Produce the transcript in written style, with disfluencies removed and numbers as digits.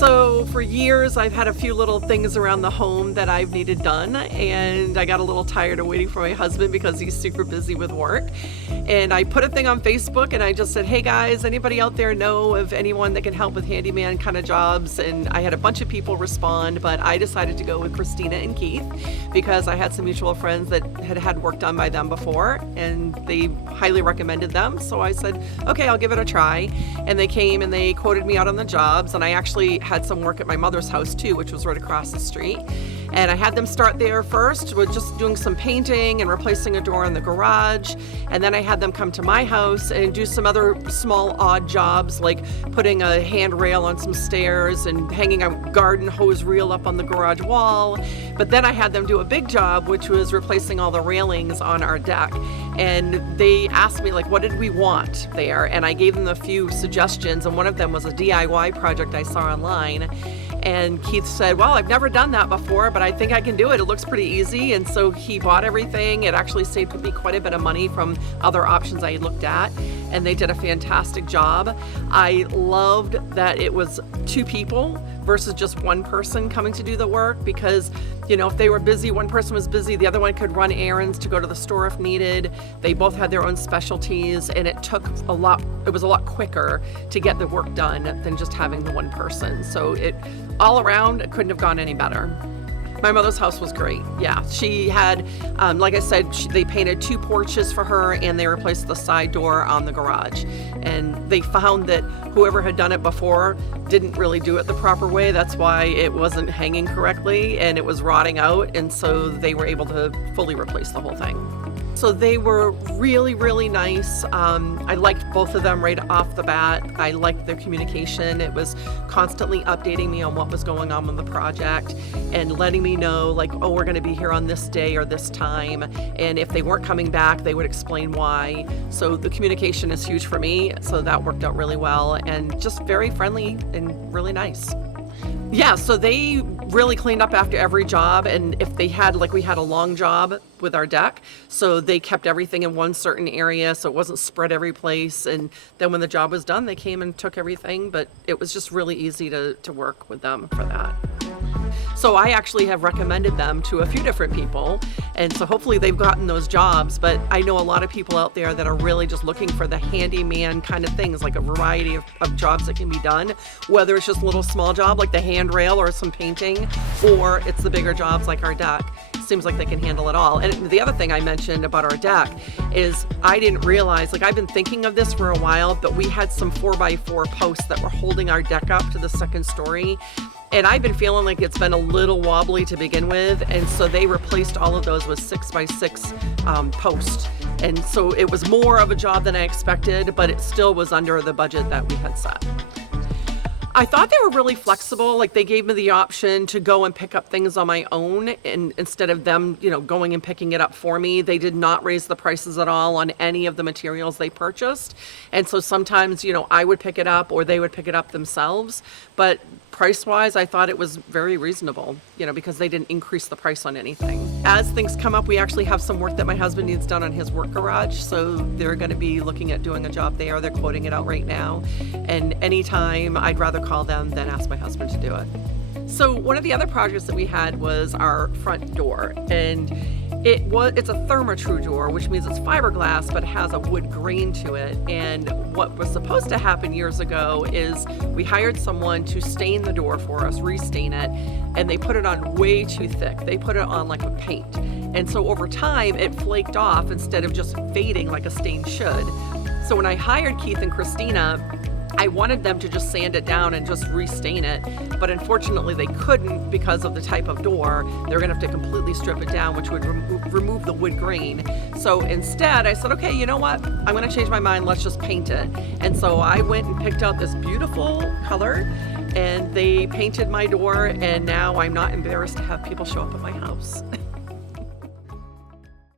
So for years, I've had a few little things around the home that I've needed done, and I got a little tired of waiting for my husband because he's super busy with work. And I put a thing on Facebook and I just said, hey guys, anybody out there know of anyone that can help with handyman kind of jobs? And I had a bunch of people respond, but I decided to go with Christina and Keith because I had some mutual friends that had work done by them before, and they highly recommended them. So I said, okay, I'll give it a try. And they came and they quoted me out on the jobs, and I actually had some work at my mother's house too, which was right across the street. And I had them start there first with just doing some painting and replacing a door in the garage. And then I had them come to my house and do some other small odd jobs, like putting a handrail on some stairs and hanging a garden hose reel up on the garage wall. But then I had them do a big job, which was replacing all the railings on our deck. And they asked me, like, what did we want there? And I gave them a few suggestions, and one of them was a DIY project I saw online. And Keith said, well, I've never done that before, but I think I can do it. It looks pretty easy. And so he bought everything. It actually saved me quite a bit of money from other options I had looked at. And they did a fantastic job. I loved that it was two people versus just one person coming to do the work, because, you know, if they were busy, one person was busy, the other one could run errands to go to the store if needed. They both had their own specialties, and it was a lot quicker to get the work done than just having the one person. So it all around, it couldn't have gone any better. My mother's house was great. Yeah, she had, like I said, they painted 2 porches for her, and they replaced the side door on the garage. And they found that whoever had done it before didn't really do it the proper way. That's why it wasn't hanging correctly and it was rotting out. And so they were able to fully replace the whole thing. So they were really, really nice. I liked both of them right off the bat. I liked their communication. It was constantly updating me on what was going on with the project and letting me know, like, oh, we're going to be here on this day or this time. And if they weren't coming back, they would explain why. So the communication is huge for me. So that worked out really well, and just very friendly and really nice. Yeah, so they really cleaned up after every job, and if they had, like, we had a long job with our deck, so they kept everything in one certain area so it wasn't spread every place. And then when the job was done, they came and took everything, but it was just really easy to work with them for that. So I actually have recommended them to a few different people, and so hopefully they've gotten those jobs. But I know a lot of people out there that are really just looking for the handyman kind of things, like a variety of jobs that can be done, whether it's just a little small job like the handrail or some painting, or it's the bigger jobs like our deck. Seems like they can handle it all. And the other thing I mentioned about our deck is I didn't realize, like, I've been thinking of this for a while, but we had some 4x4 posts that were holding our deck up to the second story. And I've been feeling like it's been a little wobbly to begin with. And so they replaced all of those with 6x6 posts. And so it was more of a job than I expected, but it still was under the budget that we had set. I thought they were really flexible. Like, they gave me the option to go and pick up things on my own, and instead of them, you know, going and picking it up for me. They did not raise the prices at all on any of the materials they purchased. And so sometimes, you know, I would pick it up or they would pick it up themselves. But price-wise, I thought it was very reasonable, you know, because they didn't increase the price on anything. As things come up, we actually have some work that my husband needs done on his work garage. So they're going to be looking at doing a job there. They're quoting it out right now. And anytime, I'd rather call them than ask my husband to do it. So one of the other projects that we had was our front door, and it's a Therma-Tru door, which means it's fiberglass, but it has a wood grain to it. And what was supposed to happen years ago is we hired someone to stain the door for us, restain it, and they put it on way too thick. They put it on like a paint. And so over time, it flaked off instead of just fading like a stain should. So when I hired Keith and Christina, I wanted them to just sand it down and just restain it, but unfortunately they couldn't because of the type of door. They're gonna have to completely strip it down, which would remove the wood grain. So instead I said, okay, you know what? I'm gonna change my mind, let's just paint it. And so I went and picked out this beautiful color, and they painted my door, and now I'm not embarrassed to have people show up at my house.